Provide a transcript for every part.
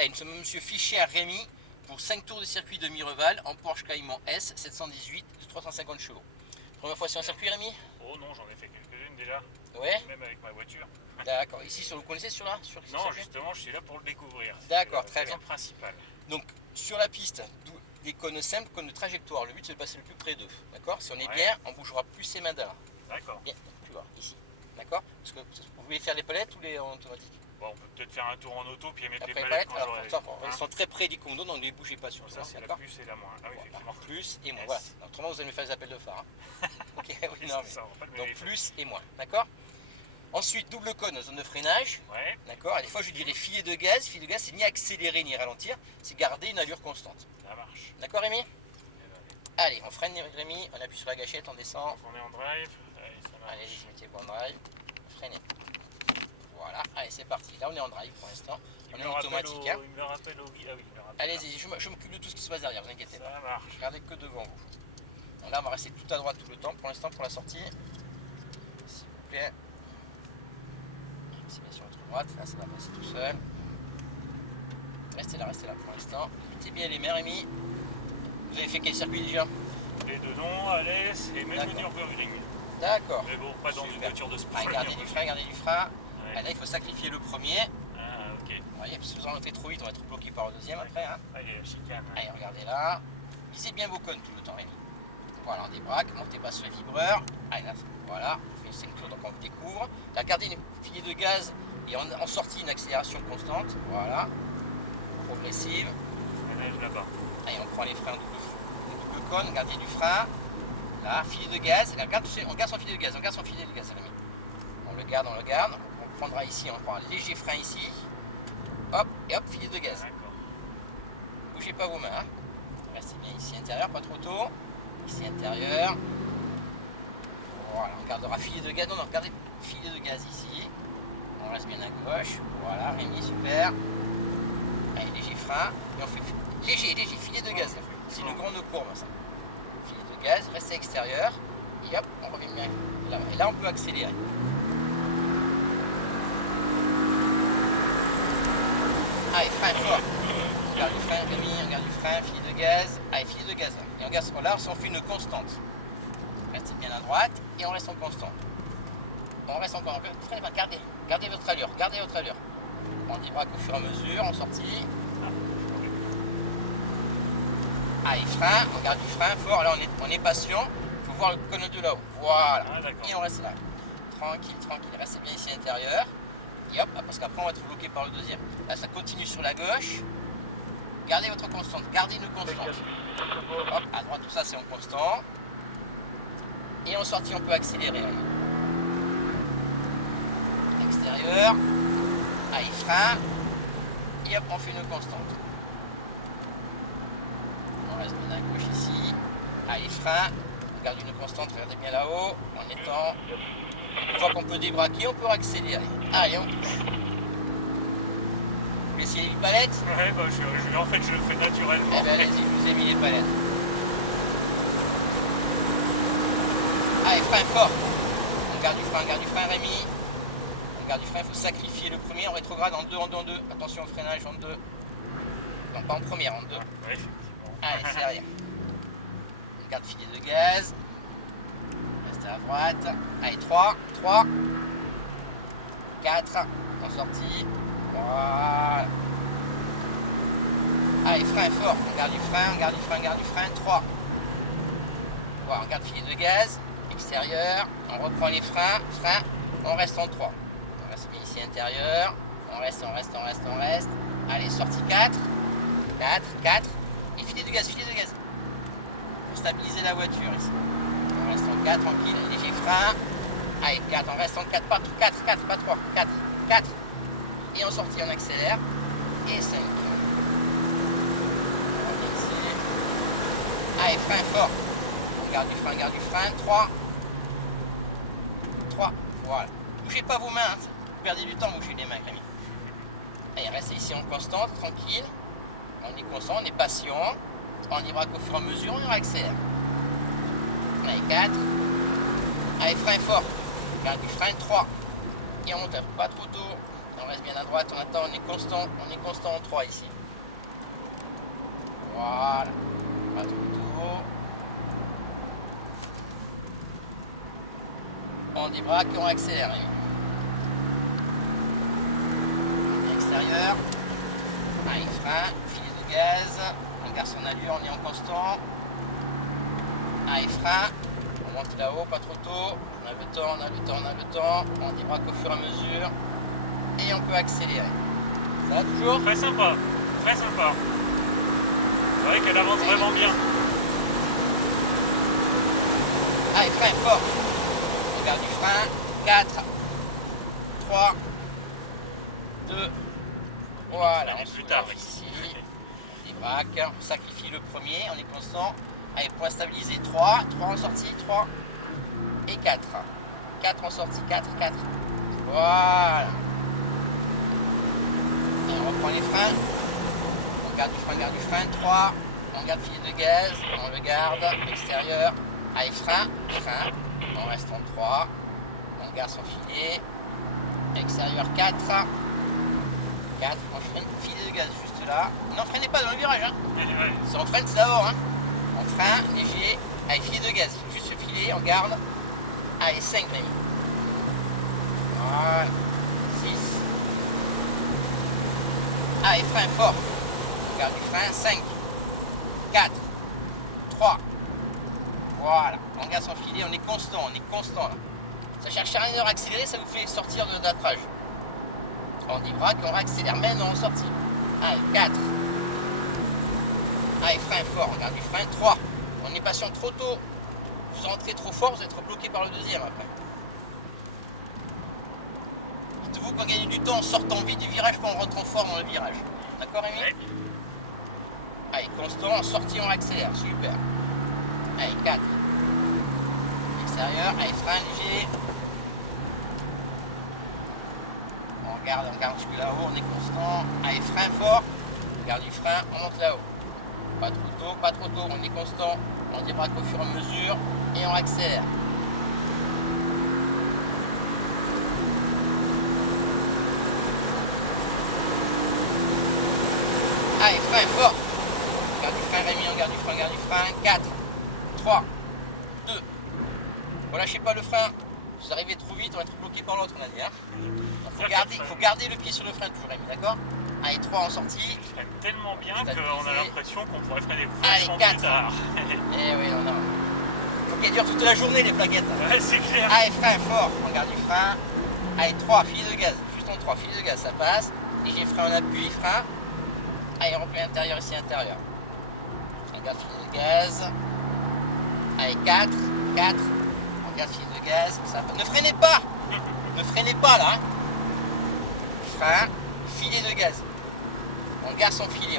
à monsieur Fichet Rémi pour 5 tours de circuit de Mireval en Porsche Cayman S 718 de 350 chevaux. Première fois sur un circuit, Rémi? Oh non, j'en ai fait quelques-unes déjà. Ouais. Même avec ma voiture. D'accord. Ici, vous connaissez sur là sur Non, justement, je suis là pour le découvrir. D'accord, très C'est la bien. raison principale. Donc, sur la piste, des cônes simples, cônes de trajectoire. Le but, c'est de passer le plus près d'eux. D'accord? Si on est Ouais. bien, on bougera plus ses mains d'avant. D'accord. Bien, tu vois, ici. D'accord? Parce que vous voulez faire les palettes ou les en automatique? Bon, on peut peut-être faire un tour en auto puis mettre Après les les palettes palettes, quand alors j'aurai. ils sont très près du commando, donc ne les bougez pas sur Ça, ça, c'est la d'accord? plus et la moins. Ah oui, Voilà. effectivement. Plus et moins, Yes. voilà. Autrement, vous allez me faire des appels de phare. Hein. Ok, oui, non, mais. Ça, on va pas le Donc mériter. plus et moins, d'accord? Ensuite, double cône, zone de freinage, Ouais. d'accord? Et des fois, je dirais filet de gaz. Filet de gaz, c'est ni accélérer ni ralentir, c'est garder une allure constante. Ça marche. D'accord, Rémi? Eh ben, Allez, on freine, Rémi, on appuie sur la gâchette, on descend. on est en drive. Allez, ça marche. Allez, mettez-vous en drive. Freinez. Voilà, allez, c'est parti. Là, on est en drive pour l'instant. On est en automatique. Hein. Il me rappelle au. Ah oui, il me rappelle. Allez-y, je m'occupe de tout ce qui se passe derrière, vous inquiétez pas. Ça marche. Regardez que devant vous. Donc là, on va rester tout à droite tout le temps pour l'instant pour la sortie. S'il vous plaît. C'est bien sur votre droite, là, ça va passer tout seul. Restez là pour l'instant. Mettez bien les mains, Rémi. Vous avez fait quel circuit déjà? Les deux noms, allez, c'est même le D'accord. Nürburgring. D'accord. Mais bon, pas dans une Super. voiture de sport. Allez, gardez du frein, gardez du frein. Ouais. Allez, là, il faut sacrifier le premier. Ah, ok. Vous voyez, parce que si vous rentrez trop vite, on va être bloqué par le deuxième après. Hein. Allez, la chicane. Allez, regardez là. Visez bien vos cônes tout le temps, Rémi. Voilà, on débraque, montez pas sur les vibreurs. Allez, là, voilà, on fait 5 tours, donc on vous découvre. Là, gardez une filet de gaz et en sortie une accélération constante. Voilà, progressive. La neige là-bas. Allez, on prend les freins double cône, gardez du frein. Là, filet de gaz. Là, on garde son filet de gaz, Rémi. On le garde. On prendra ici, on prend un léger frein ici. Hop, et hop, filet de gaz. D'accord. Bougez pas vos mains. Hein. Restez bien ici intérieur, pas trop tôt. Ici intérieur. Voilà, on gardera filet de gaz. Non, regardez, filet de gaz ici. On reste bien à gauche. Voilà, Rémi, super. Allez, léger frein. Et on fait léger, filet de gaz. C'est une grande courbe, ça. Filet de gaz, restez extérieur. Et hop, on revient bien là. Et là, on peut accélérer. Allez, frein fort. On garde du frein, Rémi, on garde du frein, filet de gaz. Allez, filet de gaz. Et on garde ce là, on fait une constante. Restez bien à droite et on reste en constant. On reste encore. Gardez votre allure. On débraque au fur et à mesure, en sortie. Allez, frein, on garde du frein fort. Là, on est patient. Il faut voir le cône de là-haut. Voilà. Ah, et on reste là. Tranquille. Restez bien ici à l'intérieur. Et hop, parce qu'après, on va être bloqué par le deuxième. Là, ça continue sur la gauche. Gardez votre constante. Gardez une constante. Hop, à droite, tout ça, c'est en constant. Et en sortie, on peut accélérer. Extérieur. Allez, frein. Et hop, on fait une constante. On reste bien à gauche ici. Allez, frein. On garde une constante, regardez bien là-haut. En étant. Une fois qu'on peut débraquer, on peut accélérer. Allez, on touche. Vous voulez essayer les palettes? Ouais, bah, en fait, je le fais naturellement. Eh bien, allez-y, je vous ai mis les palettes. Allez, frein fort. On garde du frein, Rémi. On garde du frein, il faut sacrifier le premier. On rétrograde en deux. Attention au freinage en deux. Non, pas en première, en deux. Ouais, effectivement. Allez, c'est arrière. On garde filet de gaz. Restez à droite. Allez, 3, 4. En sortie. Voilà. Allez, frein fort. On garde du frein. 3. Voilà, on garde filet de gaz. Extérieur. On reprend les freins. On reste en 3. On reste bien ici intérieur. On reste. Allez, sortie 4. 4. Et filet de gaz. Pour stabiliser la voiture ici. On reste en 4, tranquille. Léger frein. Allez, 4. On reste en 4. Pas 4, pas 3. 4. Et en sortie, on accélère. Et 5. Allez, frein fort. On garde du frein. 3. Voilà. Bougez pas vos mains. Hein. Vous perdez du temps, bougez les mains, Rémi. Allez, restez ici en constante, tranquille. On est constant, on est patient. On débraque au fur et à mesure, on accélère. Allez, 4. Allez, frein fort. On garde du frein. 3. Et on monte pas trop tôt. On reste bien à droite, on attend, on est constant en 3 ici. Voilà, pas trop tôt. On débraque et on accélère. Extérieur. Allez, frein, filet de gaz. On garde son allure, on est en constant. Allez, frein. On monte là-haut, pas trop tôt. On a le temps, on a le temps, on a le temps. On débraque au fur et à mesure. Et on peut accélérer. Ça va toujours? Très sympa, très sympa. C'est vrai qu'elle avance vraiment bien. Allez, frein fort. On garde du frein. 4, 3, 2. Voilà, on plus se tard ici. On débraque. On sacrifie le premier, on est constant. Allez, point stabilisé. 3, 3 en sortie, 3 et 4. 4 en sortie, 4, 4. Voilà. Et on reprend les freins. On garde du frein, 3. On garde filet de gaz, on le garde, extérieur. Allez, frein, frein. On reste en 3. On garde son filet. Extérieur 4. 4. On freine, filet de gaz juste là. Non, freinez pas dans le virage. Hein. Si on freine, c'est d'abord. Hein. On freine, léger. Allez, filet de gaz. Juste ce filet, on garde. Allez, 5 même. Voilà. 6. Allez, frein fort. On garde du frein. 5. 4. 3. Voilà. On garde son filet. On est constant là. Ça cherche à rien accélérer, ça vous fait sortir de l'attrage. On débraque, on accélère. Maintenant, on sortit. Allez, 4. Allez, frein fort. On garde du frein. 3. On est patient trop tôt. Vous rentrez trop fort, vous êtes bloqué par le deuxième après. Dites-vous qu'on gagne du temps en sortant vite du virage quand on rentre en fort dans le virage. D'accord, Rémi? Ouais. Allez, constant, en sortie, on accélère. Super. Allez, 4. Extérieur. Allez, frein léger. On garde jusque là-haut, on est constant. Allez, frein fort. On garde du frein, on monte là-haut. Pas trop tôt, on est constant. On débraque au fur et à mesure et on accélère. Allez, frein fort. On garde du frein, Rémi, on garde du frein. 4, 3, 2. Ne lâchez pas le frein. Vous arrivez trop vite, on va être bloqué par l'autre, on a dit. Hein. Il faut garder le pied sur le frein toujours, Rémi, d'accord? Allez, 3 en sortie. Je freine tellement bien qu'on a l'impression qu'on pourrait freiner Allez, vachement 4. plus tard. Eh oui, non. Faut qu'elles durent toute la journée, les plaquettes. Ouais, c'est clair. Allez, frein fort, on garde du frein. Allez, 3, filet de gaz. Juste en 3, filet de gaz, ça passe. Léger frein en appui, frein. Allez, repli intérieur, ici intérieur. On garde filet de gaz. Allez, 4, 4. On garde filet de gaz. Ça passe. Ne freinez pas. Ne freinez pas là. Hein. Frein, filet de gaz. On garde son filet,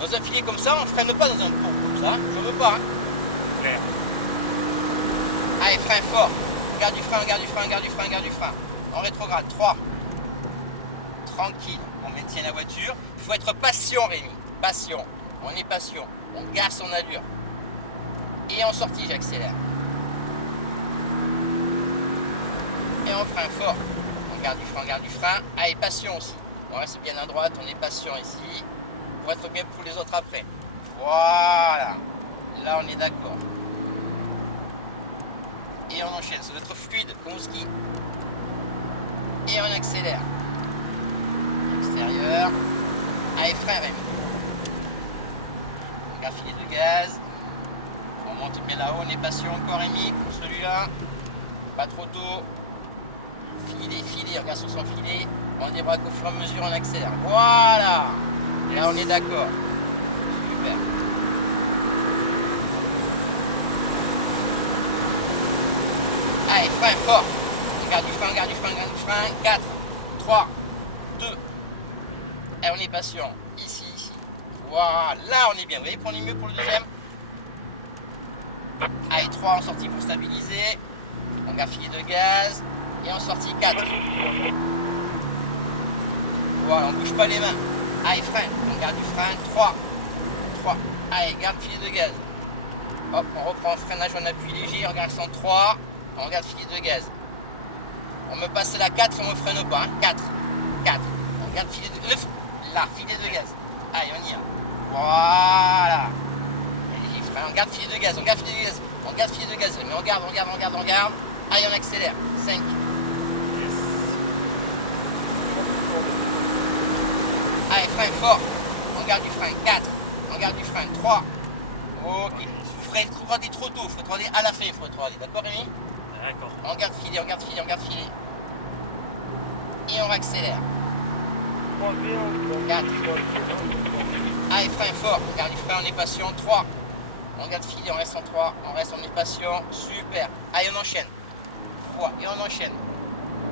Dans un filet comme ça, on ne freine pas dans un pont comme ça. Je veux pas. Hein. Clair. Allez, frein fort. On garde du frein. En rétrograde, 3. Tranquille, on maintient la voiture. Il faut être patient, Rémi. Patient. On est patient. On garde son allure. Et en sortie, j'accélère. Et en frein fort. On garde du frein. Allez, patient aussi. On reste bien à droite, on est patient ici. Pour être bien pour les autres après. Voilà. Là, on est d'accord. Et on enchaîne. Ça doit être fluide comme au ski. Et on accélère. Extérieur. Allez, frein, Rémi. On garde filet de gaz. On monte bien là-haut. On est patient encore, Rémi, pour celui-là. Pas trop tôt. Filet, regarde sur son filet. On débraque au fur et à mesure, on accélère. Voilà. Là, on est d'accord. Super. Allez, frein fort. On garde du frein. 4, 3, 2. Et on est patient. Ici. Voilà. Là, on est bien. Vous voyez, prenez mieux pour le deuxième. Allez, 3 en sortie pour stabiliser. On garde filet de gaz. Et en sortie 4. Voilà, on bouge pas les mains. Allez, frein. On garde du frein. 3. Allez, garde filet de gaz. Hop, on reprend le freinage en appui léger. On garde 103. On garde filet de gaz. On me passe la 4 et on me freine pas. Hein. 4. 4. On garde filet de... Là, filet de gaz. Allez, on y va. Voilà. Allez, frein, on garde filet de gaz, on garde filet de gaz. On garde filet de gaz, mais on garde. Allez, on accélère. 5. Allez, frein fort. On garde du frein. 4. On garde du frein. 3. Ok. Faut regarder trop tôt. Faut regarder à la fin. Faut regarder. D'accord, Rémi? D'accord. On garde filet. Et on accélère. 4. Allez, frein fort. On garde du frein, on est patient. 3. On garde filet, on reste en 3. On est patient. Super. Allez, on enchaîne. Et on enchaîne.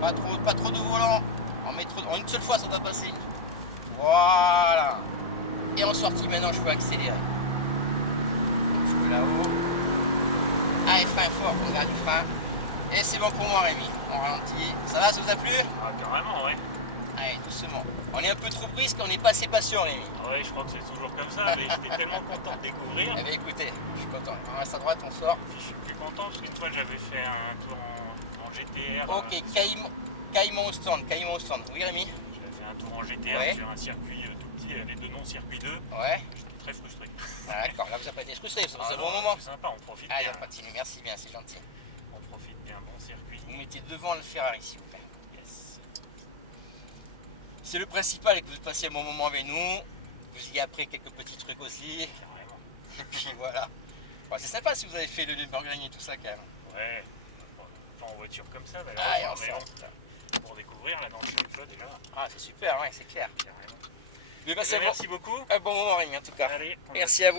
Pas trop de volant. En une seule fois, ça doit passer. Voilà. Et en sortie, maintenant, je peux accélérer. Donc, je peux là-haut. Allez, frein fort. On garde du frein. Et c'est bon pour moi, Rémi. On ralentit. Ça va, ça vous a plu? Ah, carrément, ouais. Allez, doucement. On est un peu trop brusque, on n'est pas assez patient, Rémi. Ouais, je crois que c'est toujours comme ça, mais j'étais tellement content de découvrir. Eh bien, écoutez, je suis content. On reste à droite, on sort. Je suis plus content parce qu'une fois j'avais fait un tour en GTR. Ok, Caïman au stand. Oui, Rémi? J'avais fait un tour en GTR Ouais. sur un circuit tout petit, il y avait 2 noms, circuit 2. Ouais. J'étais très frustré. Ah, d'accord, là vous n'avez pas été frustré, c'est un bon non, moment. c'est sympa, on profite Ah, il n'y bien. a pas de signe, merci bien, c'est gentil. On profite bien, bon circuit. Vous mettez devant le Ferrari, s'il vous plaît. Yes. C'est le principal et que vous passiez un bon moment avec nous. Vous y après quelques petits trucs aussi. Carrément. Et puis voilà. Bon, c'est sympa si vous avez fait le Nürburgring et tout ça quand même. Ouais, pas en voiture comme ça, mais Ah, et là, on sort. pour découvrir, là dans le choc déjà. Ah, c'est super, ouais, c'est clair. Carrément. Mais bah, Merci beaucoup. un bon moment, Rémi, en tout cas. Allez, on Merci à vous.